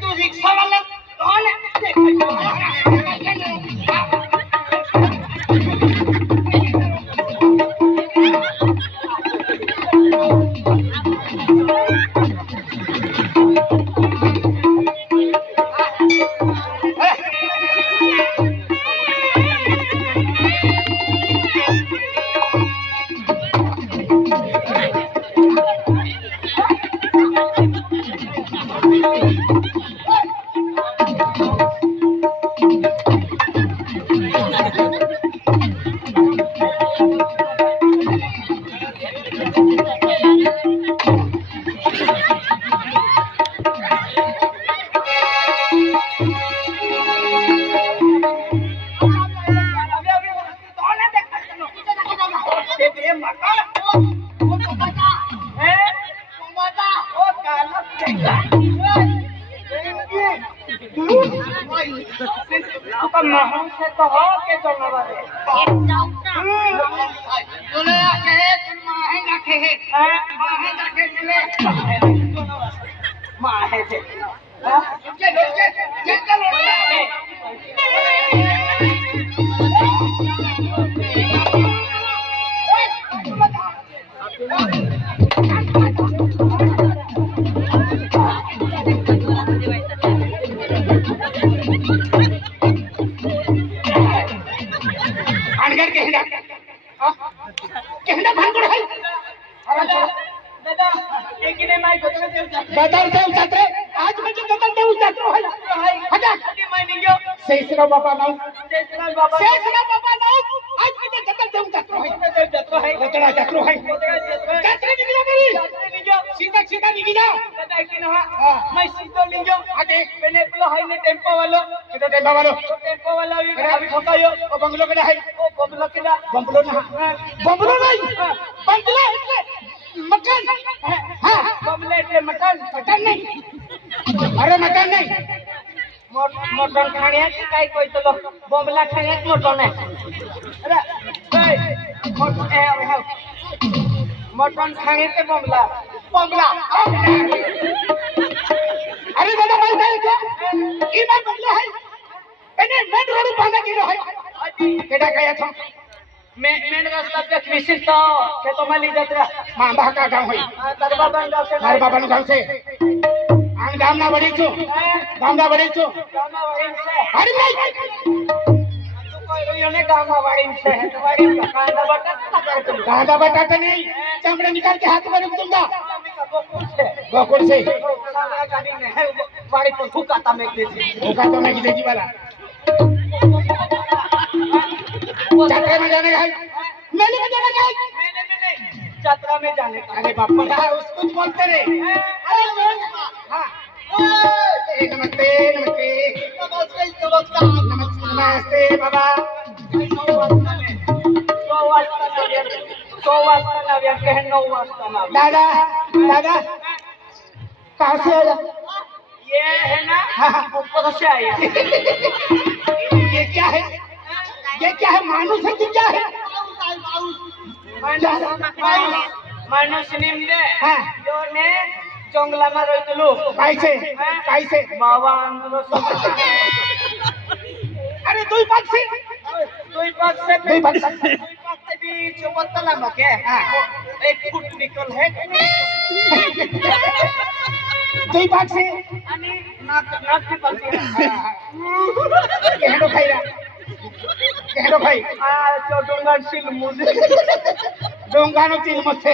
तू रिक्षा वाला कौन से तो हो के चलना वाले बोले आके तुम माहे रखे चले माहे से शेषराव बाबा नाव आज म्हणजे जतन देऊन जातो है जतरा जातो है जात्रा निघला नाही सीधा सीधा निघी जा की ना मैं सीधो लिंजो आगे मैंने प्लो है ने टेम्पो वालो ये अभी ठोकायो ओ बंगलो केडा है ओ बंगलो केडा बंगलो नहीं बंगला એટલે मकान हां बंगला એટલે मकान नहीं अरे मकान नहीं मटन खाण्यात काय कोयतो लोक बोंबला खाण्यात मटन आहे अरे मटन खाण्यात बोंबला अरे दादा माहित आहे का ई बार बोंबला आहे એને મેન રોડ ભાગા ગયો है केडा गया था मेन रास्ता पे कृषि तो खेतों में ली जात्रा मांबा का गांव है तार बाबा नु गांव से आंग गामना बड़ी छो अरे नहीं तू कोई रोने गामना बड़ी से है तुम्हारी कांदा बटाटा नहीं चमड़ा निकाल के हाथ में रख दूंगा गोकुल से सामने गाड़ी में है वाड़ी पर भूकाता में देजी वाला यात्रा में जाने का है मेले में जाने का है यात्रा में जाने का अरे बापा उसको बोलते रे अरे हां नमस्ते बाबा 9 वाजता दादा कहाँ से आया ये है ना ऊपर से आया ये क्या है मानुस है कि क्या है मानुस निम्दे जो ने जंगला में रहतलो कैसे बाबा अरे दुई पग से बीच बतला में के एक फुट निकल है दुई पग से नाक के पग से केहनो खाइरा कैसरो भाई तो डोंगर सिल मुझे डोंगानो चिल मसे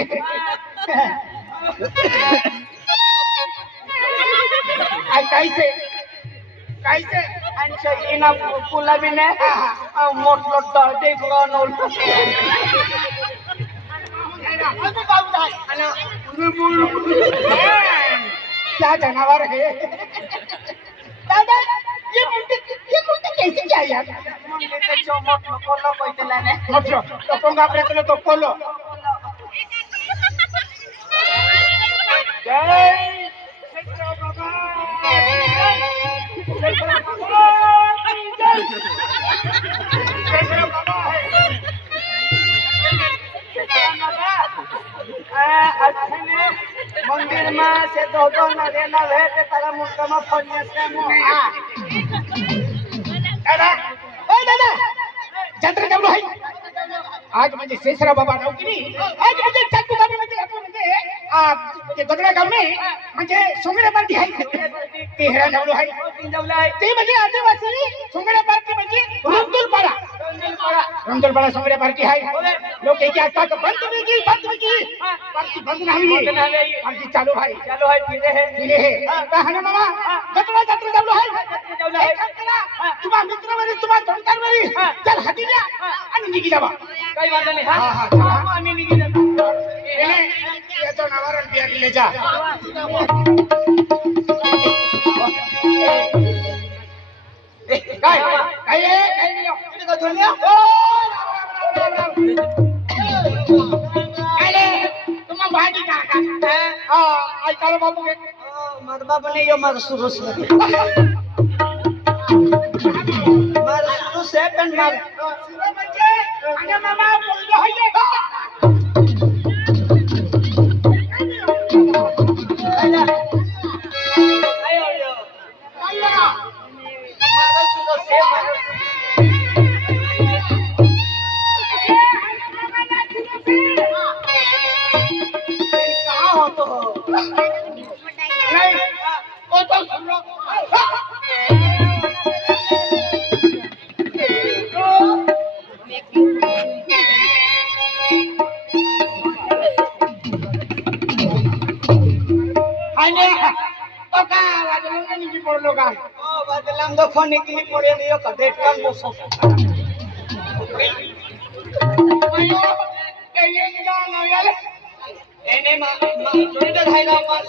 आई कैसे कैसे अंशा इना पुला भी ने मोट लोट देख लो नोल क्या जानवर है दादा ये मुंडी कैसे क्या यार मुंडी ते जो मोट कोलो कोइते लाने मोटो तो पोंगा प्रेतले तो कोलो जय शेखर बाबा शेखर बाबा है अच्छने मंदिर में से दो न रेला है ते तारा मुंडा में फन्या से मो दादा ओए दादा जत्रा जमलो है आज म्हणजे शेषराव बाबा नौकरी आज म्हणजे चाकू गावी म्हणजे आपण म्हणजे ते गदडा गाव में म्हणजे सोंगड्या पार्टी आहे ते हेरा जमलो आहे ते म्हणजे आदिवासी सोंगड्या पार्टी म्हणजे रंगदुलपाडा सोंगड्या पार्टी आहे लोक एक आता बंद की पार्टी बंद नाही पार्टी चालू है फिरे है कहाना मामा गदडा जत्रा जमलो है तुम्हा मित्रवरी तुम्हा धनकारवरी चल हाती द्या आणि निघी जावा काही वांधा नाही हा आम्ही निघी जातो याचं नावारण बिया दिले जा काय काय नाही इथे का धुळल्या अरे तुम्हा भाजी काका ऐकायला बाबू माझा बाबा नाही यो माझा सुरूच माझा सुरू सेकंड मार म्हणजे आणि मामा बोललो आहे माझा सुरू सेम कहाँ हो तो नहीं वो तो सुनो बदलाम दो फोन निकली पड़े नहीं हो कदे काम नो सो एने मा जोड़ी दे धाइला मार